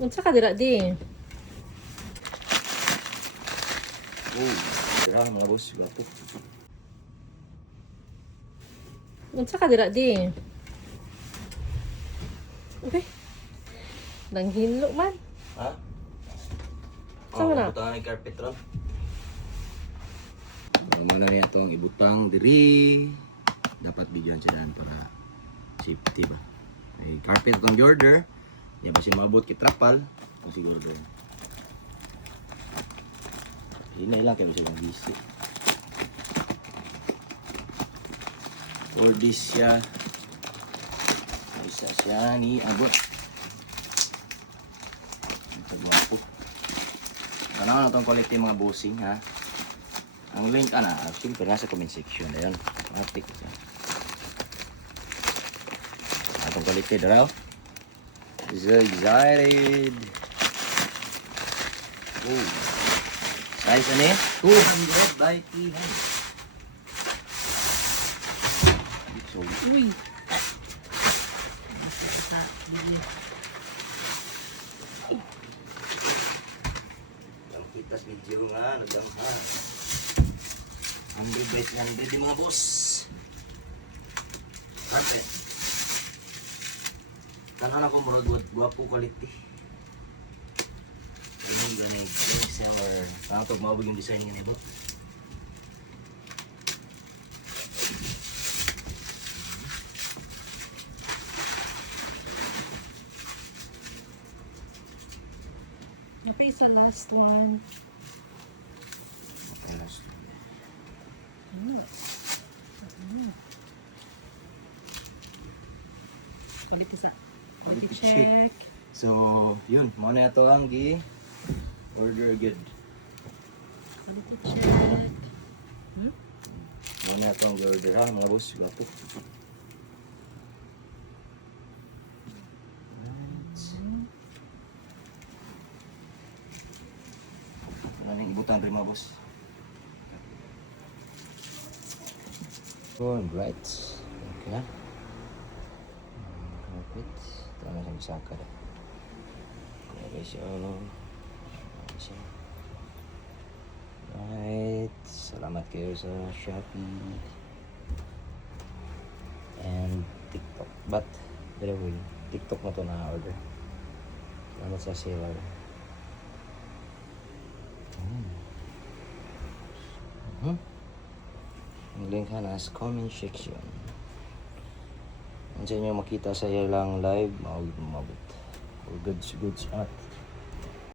Unsa ka dira di? Oh, tira mga boss, gato. Unsa ka dira di? Okay. Nanghinlo man. Ha? Saan na? Butang ng carpet ron. Ano na niya itong ibutang diri. Dapat bigyan siya para safety ba. May carpet itong order. Yan ba siya mabot kitrapal. Kung siguro doon. Hinay lang kayo siya mag-isi. For this siya. Isa siya ni abot. Pagwapo. Ano na itong quality mga bossing ha. Ang link siyempre nasa comment section. Ayan. Matik siya. Itong quality daraw. So excited. Oh. Size ano eh? 200 by 300. So, Uy. ang kitas medyo nga, nagdamhan. 100 by 300 yung mga boss. Carpet. Tanan ako murag guwapo quality. Ayun ganig seller. Sana pag mabog yung design nga nito. Okay, sa last one. Okay, last. Quality sa. Quality Quality check. check. So, yun. Muna ito ang order good. Quality check. Muna ito ang order ha, mga boss. Gato. Ano yung ibutang rin mga boss? Oh, bright. Okay na. Carpet. Ito na siyang saka na. Okay siya. Okay siya. Right. Salamat kayo sa Shopee. And TikTok. But, by the way, TikTok na ito na-order. Salamat sa seller. Ang link ha nasa comment section. Andiyan nyo makita sa ilang live. Mabot. Goods at